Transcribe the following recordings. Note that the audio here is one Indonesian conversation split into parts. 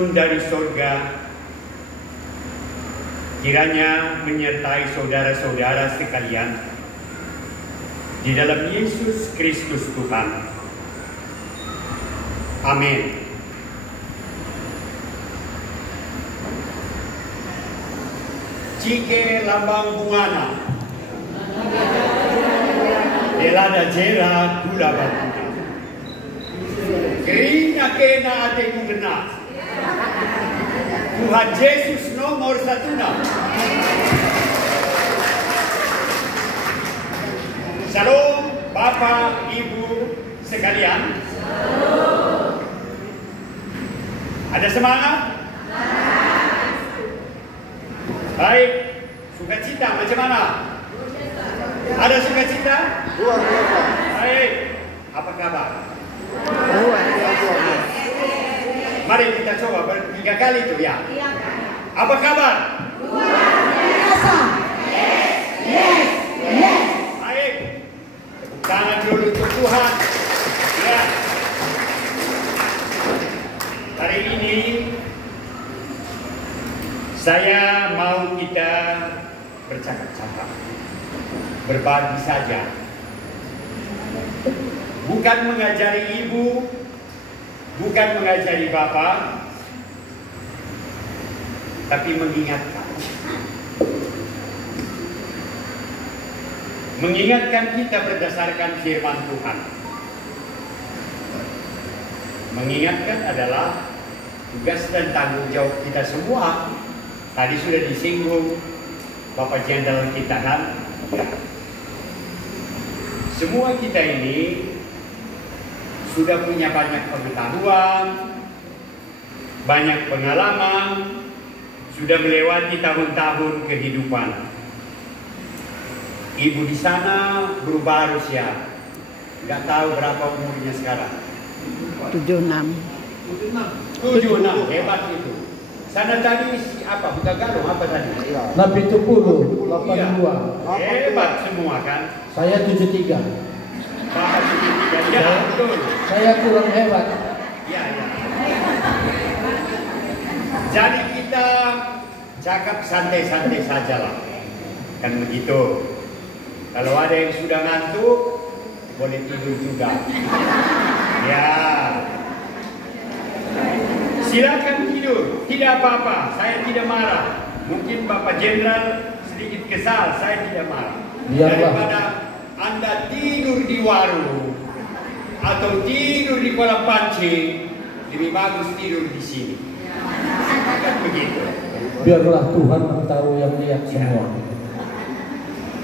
dari surga kiranya menyertai saudara-saudara sekalian di dalam Yesus Kristus Tuhan. Amin. Jike lambang bungana delada jera gula batuna kerinya kena ate gugena Tuhan Yesus nomor satuna. Shalom Bapak Ibu sekalian. Ada semangat? Baik, sukacita macam mana? Ada sukacita? Luar biasa. Baik, apa kabar? Luar biasa. Mari kita coba bertiga kali itu ya. Apa kabar? Luar biasa. Yes. Baik, tepuk tangan dulu untuk Tuhan. Ya. Hari ini saya mau kita bercakap-cakap, berbagi saja. Bukan mengajari ibu, bukan mengajari bapak, tapi mengingatkan. Mengingatkan kita berdasarkan firman Tuhan. Mengingatkan adalah tugas dan tanggung jawab kita semua. Tadi sudah disinggung Bapak Jenderal kita kan. Semua kita ini sudah punya banyak pengetahuan, banyak pengalaman, sudah melewati tahun-tahun kehidupan. Ibu di sana berubah usia, nggak tahu berapa umurnya sekarang. 76. 76, hebat itu. Sana tadi apa? Bukan Galung apa tadi? Nabi 70, 82. Iya, hebat semua kan? Saya 73. Bapak 73, ya betul. Saya kurang hebat. Ya. Jadi kita cakap santai-santai saja lah. Kan begitu. Kalau ada yang sudah ngantuk, boleh tidur juga. Ya. Silakan tidur, tidak apa-apa. Saya tidak marah. Mungkin Bapak Jenderal sedikit kesal, saya tidak marah. Biarlah. Daripada Anda tidur di warung atau tidur di kolam pancing, lebih bagus tidur di sini. Kan begitu. Biarlah Tuhan tahu yang lihat semua.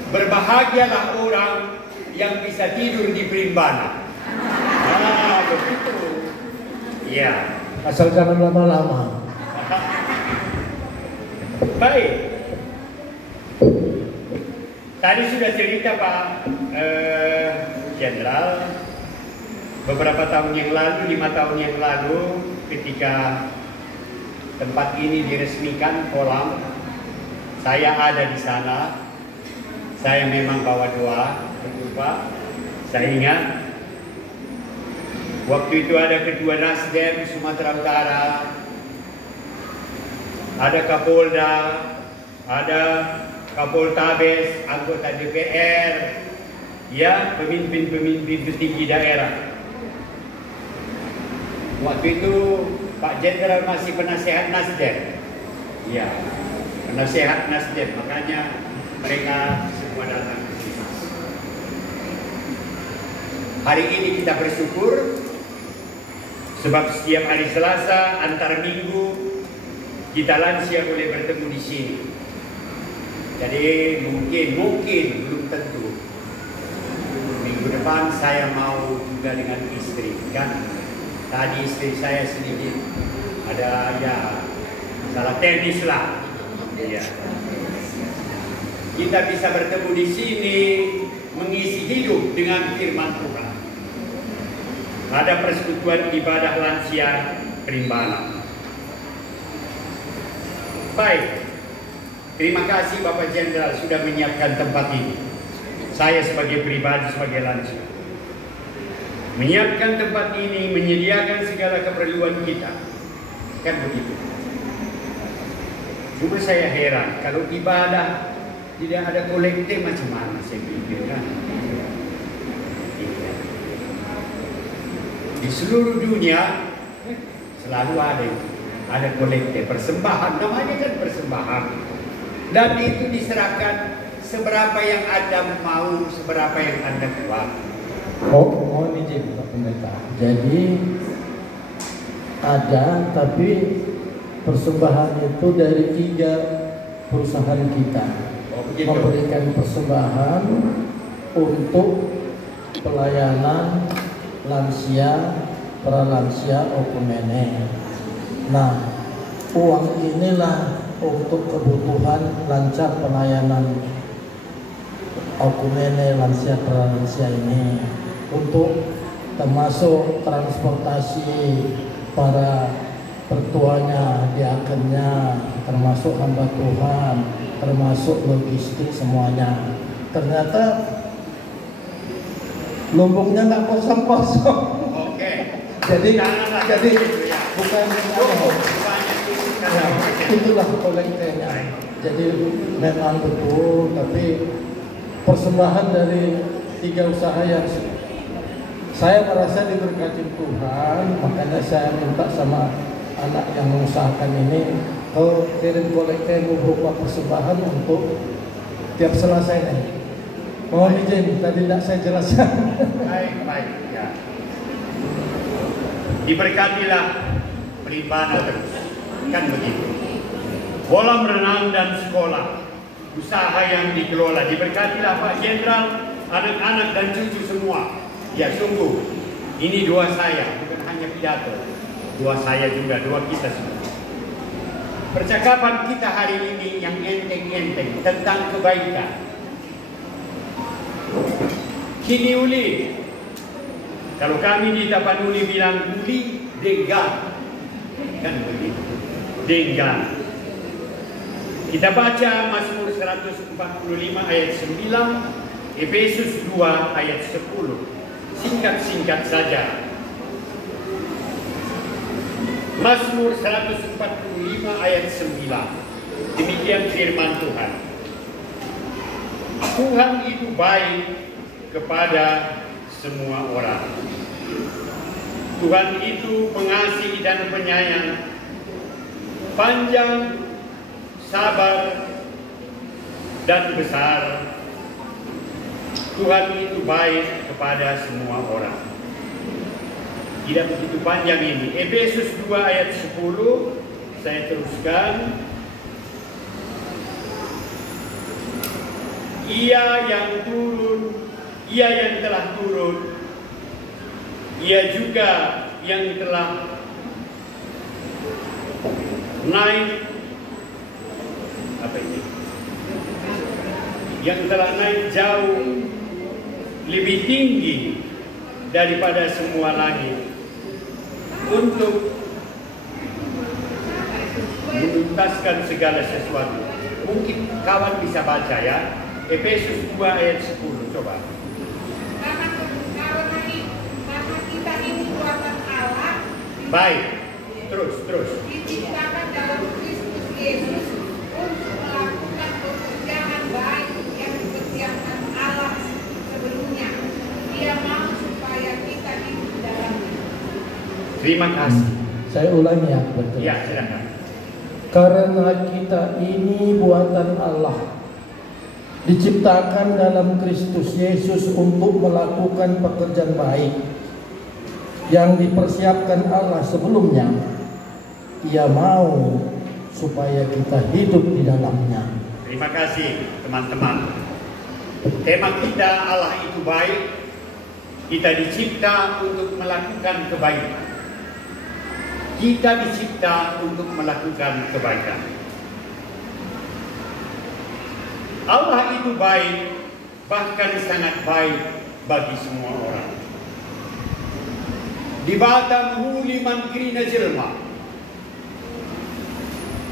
Berbahagialah orang yang bisa tidur di Primbana. Nah, begitu. Ya. Asal jangan lama-lama. Baik. Tadi sudah cerita Pak Jenderal beberapa tahun yang lalu, 5 tahun yang lalu, ketika tempat ini diresmikan kolam, saya ada di sana. Saya memang bawa doa, betul Pak. Saya ingat waktu itu ada Ketua Nasdem Sumatera Utara, ada Kapolda, ada Kapoltabes, anggota DPR, ya pemimpin-pemimpin petinggi daerah. Waktu itu Pak Jenderal masih penasehat Nasdem, ya penasehat Nasdem, makanya mereka semua datang ke sini. Hari ini kita bersyukur sebab setiap hari Selasa antar minggu kita lansia boleh bertemu di sini. Jadi mungkin belum tentu minggu depan saya mau juga dengan istri kan. Tadi istri saya sedikit ada ya masalah teknis lah. Ya. Kita bisa bertemu di sini mengisi hidup dengan firman Tuhan. Ada persekutuan ibadah lansia Primbana. Baik. Terima kasih Bapak Jenderal sudah menyiapkan tempat ini. Saya sebagai pribadi, sebagai lansia, menyiapkan tempat ini, menyediakan segala keperluan kita. kan begitu. Cuma saya heran kalau ibadah tidak ada kolekte macam mana saya pikir kan. Di seluruh dunia selalu ada kolekte persembahan, namanya kan persembahan, dan itu diserahkan seberapa yang Anda mau, seberapa yang Anda kuat. Mohon izin Pak Pendeta. Jadi ada, tapi persembahan itu dari 3 perusahaan kita memberikan persembahan untuk pelayanan lansia, pralansia, okumene. Nah, uang inilah untuk kebutuhan lancar pelayanan okumene, lansia, pralansia ini, untuk termasuk transportasi para pertuanya, diakennya, termasuk hamba Tuhan, termasuk logistik semuanya. Ternyata lumbungnya nggak kosong-kosong. Oke. Jadi bukan ya, itulah kolektenya. Jadi memang betul, tapi persembahan dari 3 usaha yang saya merasa diberkati Tuhan, makanya saya minta sama anak yang mengusahakan ini, kau kirim kolekte berupa persembahan untuk tiap Selasa ini. Mohon izin, tadi tidak saya jelaskan. Baik ya. Diberkatilah Pribana terus, kan begitu. Kolam renang dan sekolah, usaha yang dikelola, diberkatilah Pak Jenderal, anak-anak dan cucu semua. Ya sungguh, ini doa saya, bukan hanya pidato, doa saya juga, doa kita semua. Percakapan kita hari ini yang enteng-enteng tentang kebaikan. Kini uli, kalau kami di Tapanuli bilang uli denggang, kan begitu, denggang. Kita baca Mazmur 145 ayat 9, Efesus 2 ayat 10. Singkat-singkat saja. Mazmur 145 ayat 9. Demikian firman Tuhan. Tuhan itu baik kepada semua orang. Tuhan itu pengasih dan penyayang, panjang, sabar, dan besar. Tuhan itu baik kepada semua orang. Tidak begitu panjang ini. Efesus 2 ayat 10, saya teruskan. Ia yang telah turun, ia juga yang telah naik, yang telah naik jauh lebih tinggi daripada semua langit untuk menuntaskan segala sesuatu. Mungkin kawan bisa baca ya, Efesus 2 ayat 10, coba. Karena kita ini buatan Allah. Baik, terus. Diciptakan dalam Kristus Yesus untuk melakukan pekerjaan baik yang dikerjakan Allah sebelumnya. Dia mau supaya kita hidup dalamnya. Terima kasih. Saya ulangi ya, betul. Ya, silakan. Karena kita ini buatan Allah, diciptakan dalam Kristus Yesus untuk melakukan pekerjaan baik yang dipersiapkan Allah sebelumnya. Ia mau supaya kita hidup di dalamnya. Terima kasih teman-teman. Tema kita Allah itu baik. Kita dicipta untuk melakukan kebaikan. Kita dicipta untuk melakukan kebaikan. Allah itu baik, bahkan sangat baik bagi semua orang. Di batang huli mangkirina jelma,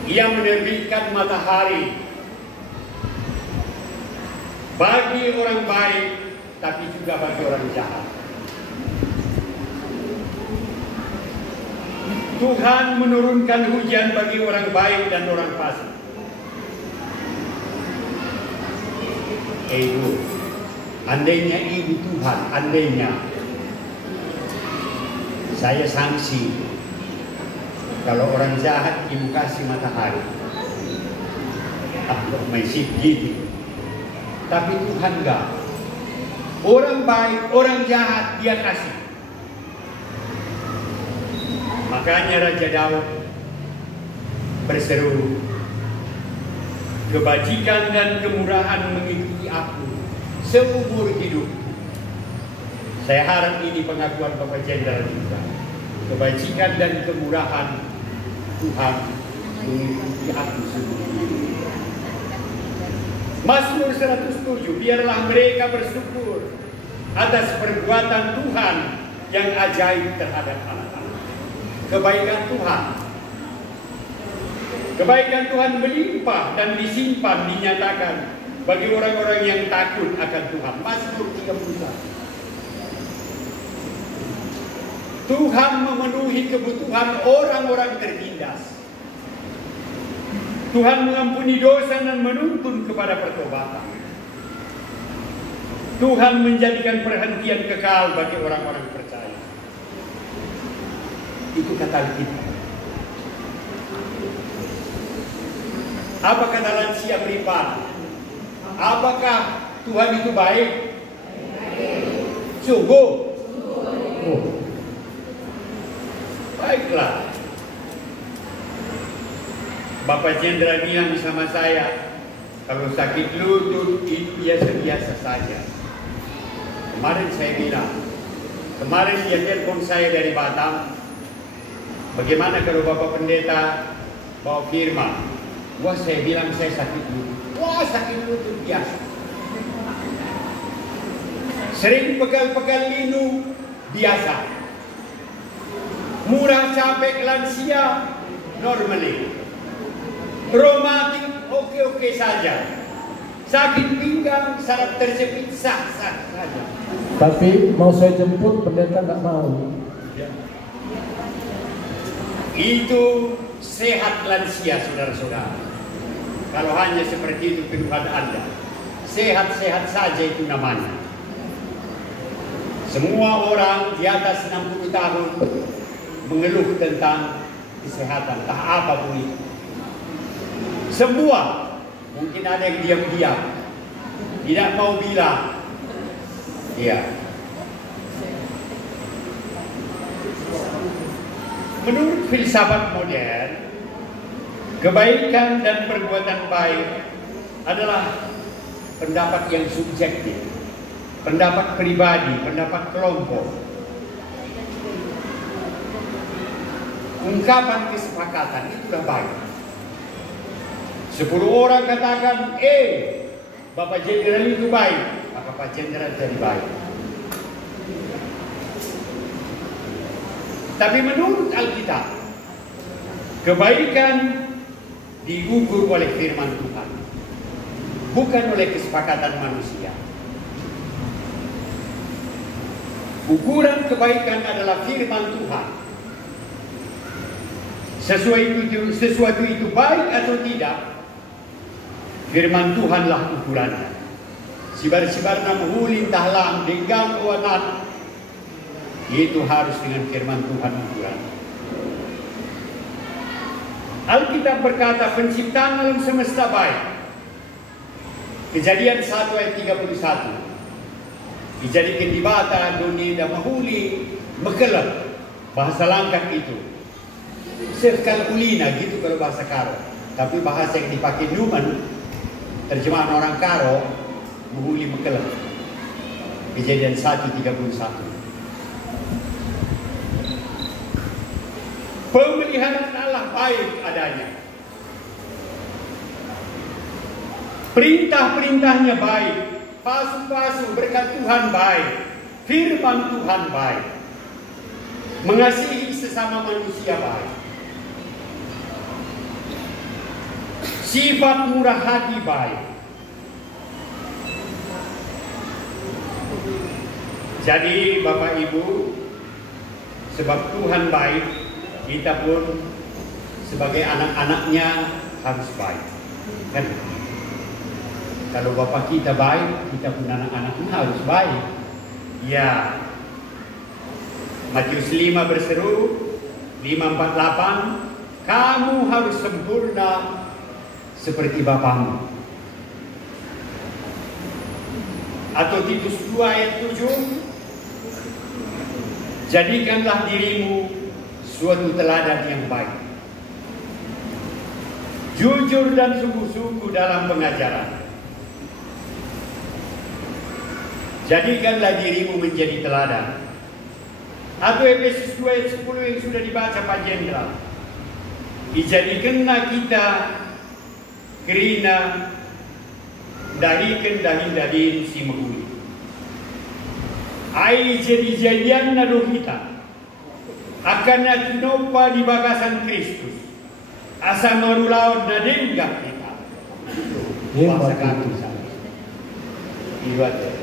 Ia menerbitkan matahari bagi orang baik, tapi juga bagi orang jahat. Tuhan menurunkan hujan bagi orang baik dan orang fasik. Ibu, andainya ibu Tuhan, andainya saya sanksi kalau orang jahat ibu kasih matahari, masih gitu. Tapi Tuhan enggak. Orang baik, orang jahat dia kasih. Makanya Raja Daud berseru, kebajikan dan kemurahan mengikuti aku seumur hidupku. Saya harap ini pengakuan Bapak Jenderal juga. Kebajikan dan kemurahan Tuhan mengikuti aku seumur hidupku. Mazmur 107, biarlah mereka bersyukur atas perbuatan Tuhan yang ajaib terhadap anak-anak. Kebaikan Tuhan melimpah dan disimpan, dinyatakan bagi orang-orang yang takut akan Tuhan. Mazmur 31. Tuhan memenuhi kebutuhan orang-orang tertindas. Tuhan mengampuni dosa dan menuntun kepada pertobatan. Tuhan menjadikan perhentian kekal bagi orang-orang percaya. Itu kata kita. Apa kata lansia beriman? Apakah Tuhan itu baik? Sungguh. Oh. Baiklah. Bapak Jenderal bilang sama saya, kalau sakit lutut itu biasa-biasa saja. Kemarin saya bilang, kemarin dia telepon saya dari Batam, bagaimana kalau Bapak Pendeta bawa firman? Wah, saya bilang saya sakit lutut. Wah, sakit lutut biasa. Sering pegal-pegal linu biasa. Murah capek lansia normally. Romatik oke-oke saja. Sakit pinggang, saraf terjepit sah-sah saja. Tapi mau saya jemput, pendeta nggak mau. Ya. Itu sehat lansia, saudara-saudara. Kalau hanya seperti itu keluhan Anda, sehat-sehat saja itu namanya. Semua orang di atas 60 tahun mengeluh tentang kesehatan, tak apapun itu. Semua, mungkin ada yang diam-diam, tidak mau bilang. Ya. Menurut filsafat modern, kebaikan dan perbuatan baik adalah pendapat yang subjektif, pendapat pribadi, pendapat kelompok. Ungkapan kesepakatan itulah baik. 10 orang katakan, Bapak Jenderal itu baik, maka Pak Jenderal jadi baik. Tapi menurut Alkitab, kebaikan diukur oleh firman Tuhan, bukan oleh kesepakatan manusia. Ukuran kebaikan adalah firman Tuhan. Sesuatu itu baik atau tidak, firman Tuhanlah ukurannya. Sibar-sibarna menghulin tahlang denggang kawanan, itu harus dengan firman Tuhan ukuran. Alkitab berkata penciptaan alam semesta baik. Kejadian 1 ayat 31. Dijadikan di bata dunia dan mahuli mekelak, bahasa langkah itu. Sekal ulina gitu kalau bahasa Karo. Tapi bahasa yang dipakai Numan, terjemahan orang Karo, menghuli mekelak. Kejadian 1:31. Pemeliharaan Allah baik adanya. Perintah-perintahnya baik. Pasu-pasu berkat Tuhan baik. Firman Tuhan baik. Mengasihi sesama manusia baik. Sifat murah hati baik. Jadi Bapak Ibu, sebab Tuhan baik, kita pun sebagai anak-anaknya harus baik. Kan? Kalau bapak kita baik, kita pun anak-anaknya harus baik. Ya, Matius 5 berseru, 5:48, kamu harus sempurna seperti Bapamu. Atau Titus 2 ayat 7, jadikanlah dirimu suatu teladan yang baik, jujur dan sungguh-sungguh dalam pengajaran. Jadikanlah dirimu menjadi teladan. Atau Efesus 2 ayat 10 yang sudah dibaca Pak Jenderal. Dijadikanlah kita kerina darikan dahin-dahin si meguli. Ai jadi-jadian nado kita akan natinopa di bagasan Kristus. Asa marulaon na denggak kita. Bahasa kami sana. Iwat